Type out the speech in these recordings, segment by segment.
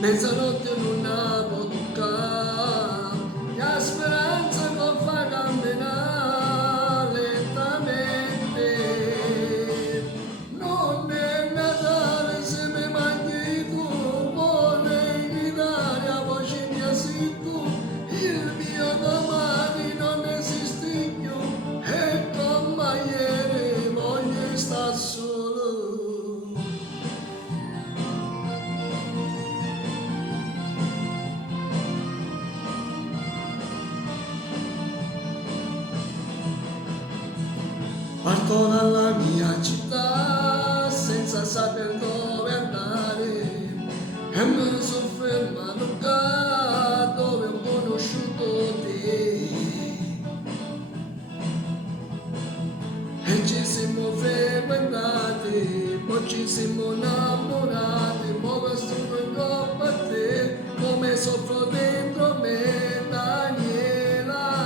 mezzanotte non avevo toccato, la speranza che fa camminare lentamente. Non è Natale se mi manchi tu, vuole gridare a voce mia sei tu, il mio domani non esiste più e come ieri voglio stare solo. Parto dalla mia città senza saper dove andare e me ne soffermo a toccare dove ho conosciuto te. E ci siamo frequentati, poi ci siamo innamorati, mo che sono in coppa a te, come soffro dentro me, Daniela.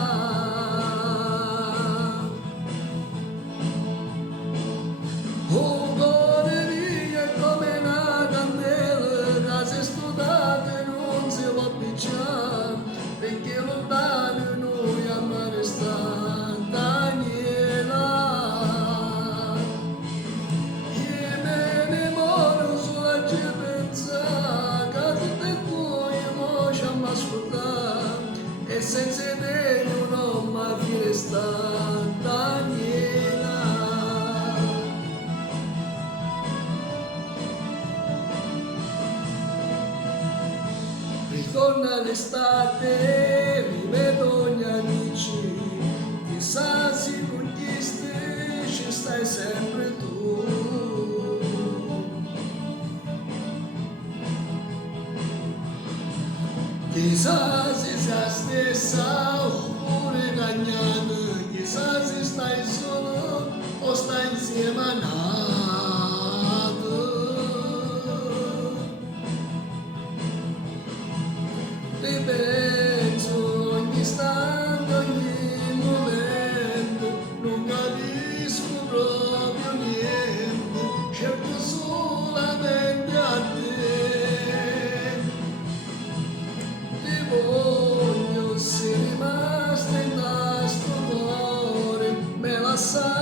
Un cuore mio è come una candela, che se studate non si può picciare, perché lontano noi amare sta, Daniela. Io me ne muoio sulla pensa, che tutto è tuo io mo ci amo ascoltare, e senza te io non mi resta, Daniela. Ritorna l'estate, rivedo gli amici, chissà se con questi ci stai sempre tu. Chissà se sei stessa oppure cagnata, chissà se stai solo o stai insieme a nato. Ti penso ogni istante, ogni momento, non capisco proprio niente, cerco solamente a te. Ti voglio, sei rimasta in questo cuore, me la sai.